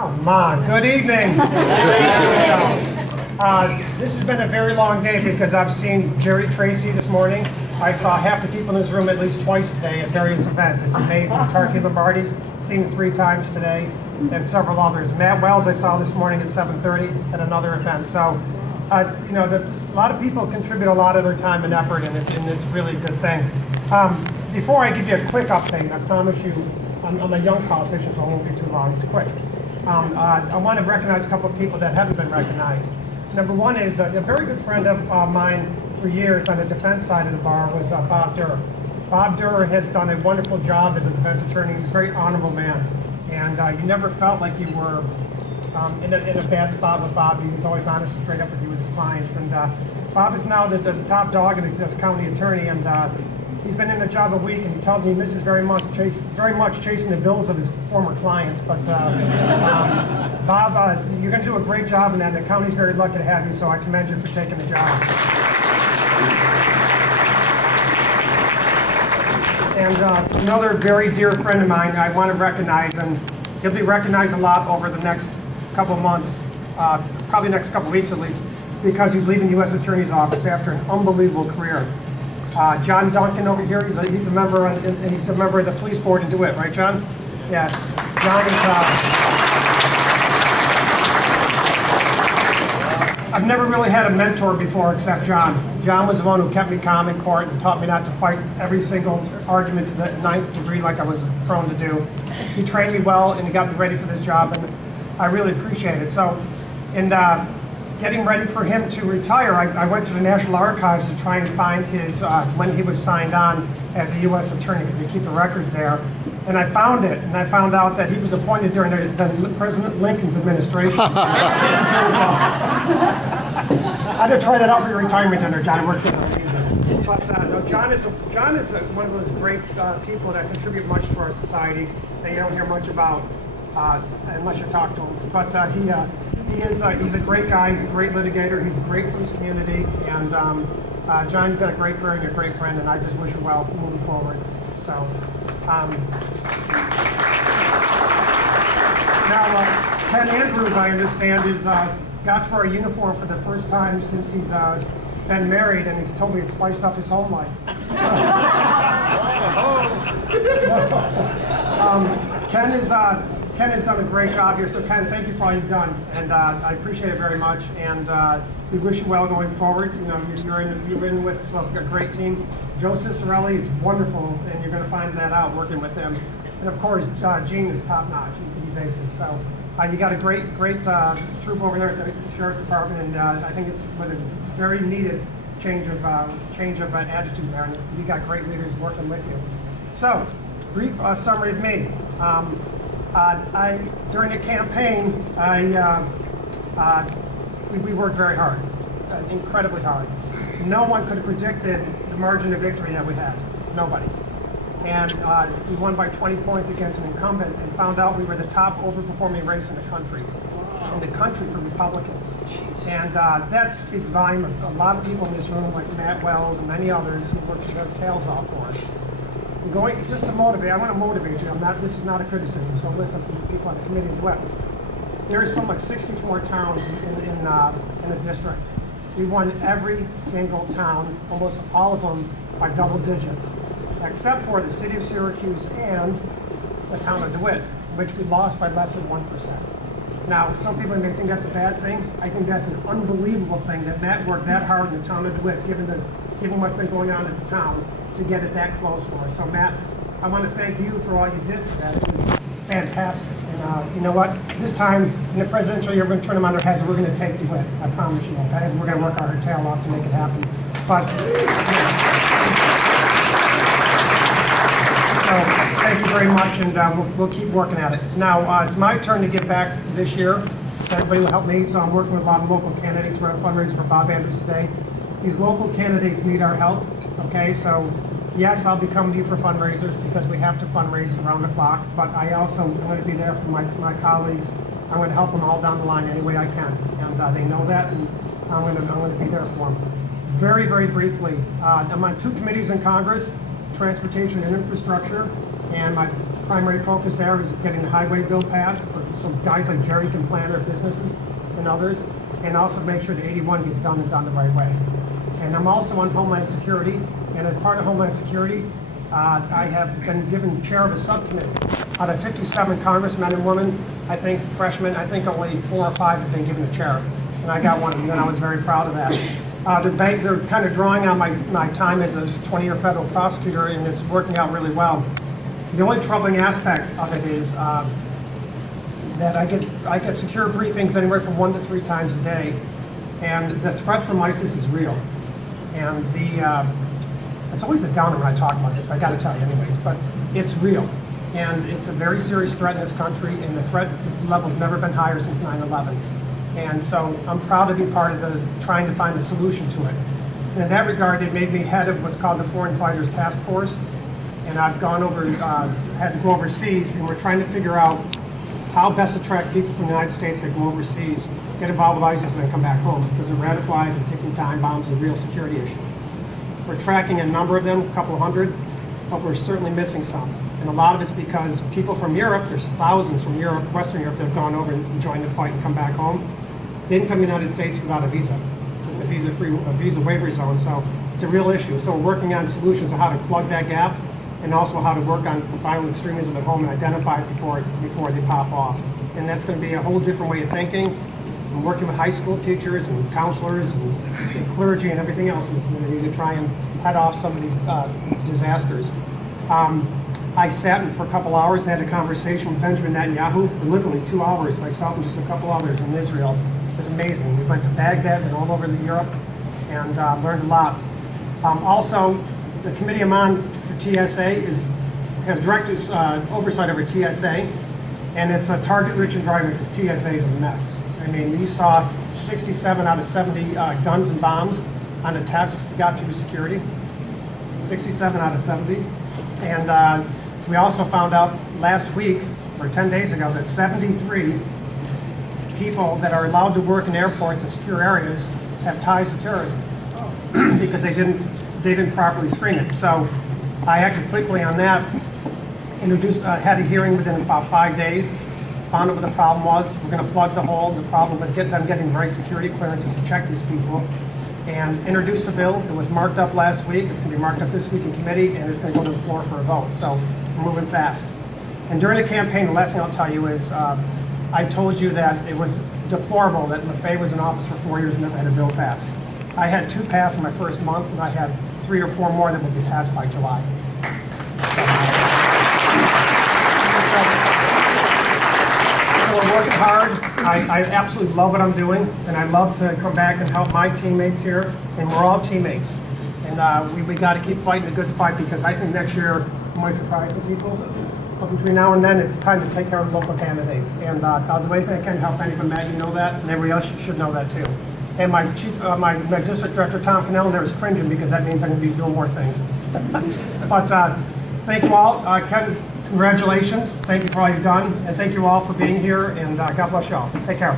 Come on, good evening. This has been a very long day because I've seen Jerry Tracy this morning. I saw half the people in this room at least twice today at various events. It's amazing. Tarky Lombardi, seen him 3 times today, and several others. Matt Wells I saw this morning at 7:30 at another event. So, you know, a lot of people contribute a lot of their time and effort, and it's really a good thing. Before I give you a quick update, I promise you, I'm a young politician, so I won't be too long. It's quick. I want to recognize a couple of people that haven't been recognized. Number one is a very good friend of mine for years on the defense side of the bar was Bob Durr. Bob Durr has done a wonderful job as a defense attorney. He's a very honorable man, and you never felt like you were in a bad spot with Bob. He was always honest and straight up with you with his clients. And Bob is now the top dog in his county attorney, and he's been in a job a week, and he tells me he misses very much chasing the bills of his former clients. But Bob, you're going to do a great job in that, and the county's very lucky to have you, so I commend you for taking the job. And another very dear friend of mine I want to recognize, and he'll be recognized a lot over the next couple of months, probably next couple of weeks at least, because he's leaving the U.S. Attorney's Office after an unbelievable career. John Duncan over here, he's a member of the police board in DeWitt, right, John? Yeah, John is. I've never really had a mentor before except John. John was the one who kept me calm in court and taught me not to fight every single argument to the 9th degree like I was prone to do. He trained me well and he got me ready for this job, and I really appreciate it. So, in getting ready for him to retire, I went to the National Archives to try and find his, when he was signed on as a U.S. attorney, because they keep the records there. And I found it, and I found out that he was appointed during the President Lincoln's administration. I had to try that out for your retirement dinner, John. It worked out amazing. But no, John is one of those great people that contribute much to our society that you don't hear much about unless you talk to him. But he's a great guy. He's a great litigator. He's great for his community. And John, you've got a great career and you're a great friend, and I just wish you well moving forward. So. Now, Ken Andrews, I understand, got to wear a uniform for the first time since he's been married, and he's told me it spiced up his home life. So, Ken has done a great job here. So Ken, thank you for all you've done, and I appreciate it very much. And we wish you well going forward. You know, you're in with a great team. Joe Cicerelli is wonderful, and you're going to find that out working with him. And of course, Gene is top notch. He's aces. So you got a great troop over there at the Sheriff's Department, and I think it was a very needed change of attitude there, and you got great leaders working with you. So, brief summary of me. During the campaign, we worked very hard, incredibly hard. No one could have predicted the margin of victory that we had. Nobody. And we won by 20 points against an incumbent, and found out we were the top overperforming race in the country for Republicans. And that speaks volume of a lot of people in this room, like Matt Wells and many others, who worked their tails off for us. Just to motivate, I want to motivate you. This is not a criticism, so listen to people on the committee as well. There is something like 64 towns in the district. We won every single town, almost all of them by double digits, except for the city of Syracuse and the town of DeWitt, which we lost by less than 1%. Now, some people may think that's a bad thing. I think that's an unbelievable thing that Matt worked that hard in the town of DeWitt, given what's been going on in the town, to get it that close for us. So Matt, I want to thank you for all you did for that. It was fantastic. And you know what? This time in the presidential year, we're going to turn them on their heads. We're going to take DeWitt. I promise you, okay? We're going to work our tail off to make it happen. But so thank you very much, and we'll keep working at it. Now, it's my turn to give back this year. Everybody will help me. So I'm working with a lot of local candidates. We're at a fundraiser for Bob Andrews today. These local candidates need our help. Okay, so yes, I'll be coming to you for fundraisers because we have to fundraise around the clock, but I also am going to be there for my colleagues. I'm going to help them all down the line any way I can, and they know that, and I'm going to be there for them. Very, very briefly, I'm on 2 committees in Congress, Transportation and Infrastructure, and my primary focus there is getting the highway bill passed, so guys like Jerry can plan their businesses and others, and also make sure the 81 gets done and done the right way. And I'm also on Homeland Security, and as part of Homeland Security, I have been given chair of a subcommittee. Out of 57 congressmen and women, I think freshmen, I think only 4 or 5 have been given a chair, and I got one, and I was very proud of that. They're kind of drawing on my time as a 20-year federal prosecutor, and it's working out really well. The only troubling aspect of it is that I get secure briefings anywhere from 1 to 3 times a day, and the threat from ISIS is real. And it's always a downer when I talk about this, but I got to tell you anyways. But it's real, and it's a very serious threat in this country, and the threat level's never been higher since 9/11. And so I'm proud to be part of trying to find a solution to it. And in that regard, they made me head of what's called the Foreign Fighters Task Force, and I've gone over, had to go overseas, and we're trying to figure out how best to track people from the United States that go overseas, get involved with ISIS, and then come back home, because it radicalized and ticking time bombs is a real security issue. We're tracking a number of them, a couple of hundred, but we're certainly missing some. And a lot of it's because people from Europe, there's thousands from Europe, Western Europe, that have gone over and joined the fight and come back home. They didn't come to the United States without a visa. It's a visa waiver zone, so it's a real issue. So we're working on solutions on how to plug that gap, and also how to work on violent extremism at home and identify it before they pop off. And that's going to be a whole different way of thinking. I'm working with high school teachers and counselors and clergy and everything else in the community to try and head off some of these disasters. I sat for a couple hours and had a conversation with Benjamin Netanyahu for literally 2 hours, myself and just a couple others in Israel. It was amazing. We went to Baghdad and all over Europe and learned a lot. Also, the Committee I'm on for TSA has direct oversight over TSA, and it's a target-rich environment because TSA is a mess. I mean, we saw 67 out of 70 guns and bombs on a test got through security. 67 out of 70. And we also found out last week, or 10 days ago, that 73 people that are allowed to work in airports and secure areas have ties to terrorism because they didn't properly screen it. So I acted quickly on that, had a hearing within about 5 days, found out what the problem was. We're going to plug the hole, the problem, but get them getting the right security clearances to check these people, and introduce a bill. It was marked up last week. It's going to be marked up this week in committee, and it's going to go to the floor for a vote. So we're moving fast. And during the campaign, the last thing I'll tell you is I told you that it was deplorable that Lafay was in office for 4 years and never had a bill passed. I had 2 passed in my first month, and I had 3 or 4 more that will be passed by July. So we're working hard. I absolutely love what I'm doing, and I love to come back and help my teammates here, and we're all teammates. And we got to keep fighting a good fight, because I think next year might surprise some people. But between now and then, it's time to take care of local candidates. And I'll do anything I can to help anyone. Matt, you know that, and everybody else should know that too. And my district director, Tom Cannell, there is cringing, because that means I'm going to be doing more things. But thank you all. Ken, congratulations. Thank you for all you've done. And thank you all for being here. And God bless you all. Take care.